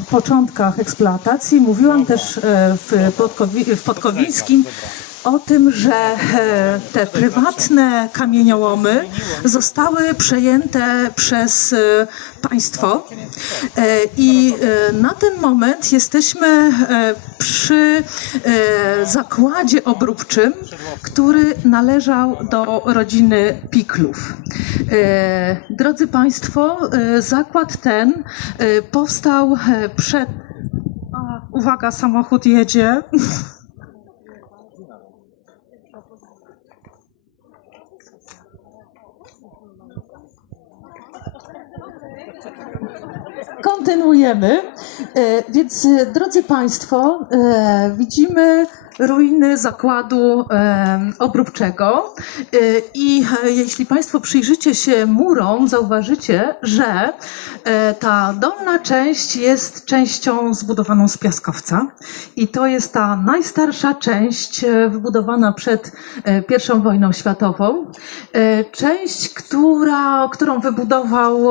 o początkach eksploatacji. Mówiłam też e, w, Podkowi- w Podkowińskim o tym, że e, te prywatne kamieniołomy zostały przejęte przez e, państwo E, i na ten moment jesteśmy przy zakładzie obróbczym, który należał do rodziny Piklów. Drodzy Państwo, zakład ten powstał przed. Uwaga, samochód jedzie. Kontynuujemy. E, Więc, e, drodzy Państwo, e, widzimy ruiny zakładu obróbczego. E, I e, jeśli Państwo przyjrzycie się murom, zauważycie, że e, ta dolna część jest częścią zbudowaną z piaskowca. I to jest ta najstarsza część e, wybudowana przed I wojną światową. Część, która, którą wybudował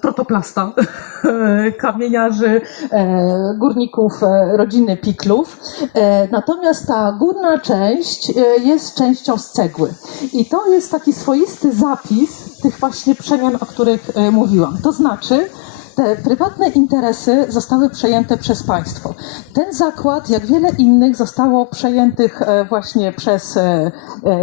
protoplasta kamieniarzy, górników rodziny Piklów. E, Natomiast ta górna część e, jest częścią z cegły. I to jest taki swoisty zapis tych właśnie przemian, o których e, mówiłam. To znaczy, te prywatne interesy zostały przejęte przez państwo. Ten zakład, jak wiele innych, zostało przejętych właśnie przez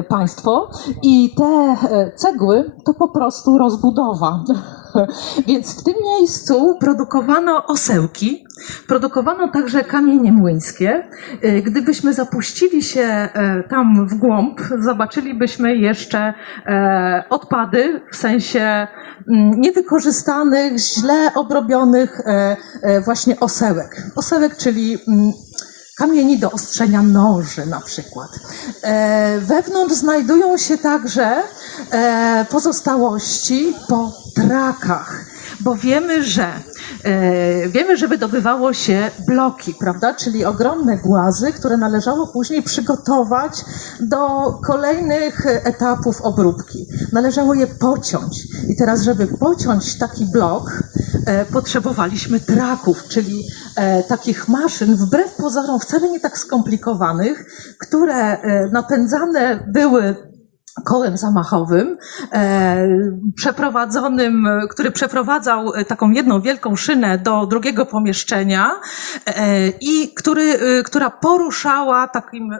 państwo i te cegły to po prostu rozbudowa. Więc w tym miejscu produkowano osełki, produkowano także kamienie młyńskie. E, Gdybyśmy zapuścili się e, tam w głąb, zobaczylibyśmy jeszcze e, odpady, w sensie mm, niewykorzystanych, źle obrobionych właśnie osełek. Osełek, czyli mm, kamieni do ostrzenia noży na przykład. E, Wewnątrz znajdują się także e, pozostałości po trakach, bo wiemy, że e, wiemy, że wydobywało się bloki, prawda, czyli ogromne głazy, które należało później przygotować do kolejnych etapów obróbki. Należało je pociąć. I teraz, żeby pociąć taki blok, potrzebowaliśmy traków, czyli e, takich maszyn, wbrew pozorom wcale nie tak skomplikowanych, które e, napędzane były kołem zamachowym, e, przeprowadzonym, e, który przeprowadzał e, taką jedną wielką szynę do drugiego pomieszczenia e, i który, e, która poruszała takim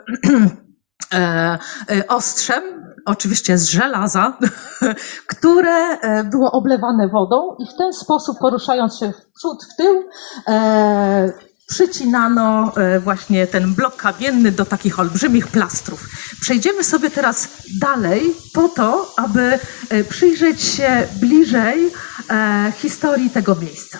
e, e, ostrzem, oczywiście z żelaza, które e, było oblewane wodą i w ten sposób poruszając się w przód, w tył, e, przycinano e, właśnie ten blok kamienny do takich olbrzymich plastrów. Przejdziemy sobie teraz dalej po to, aby przyjrzeć się bliżej historii tego miejsca.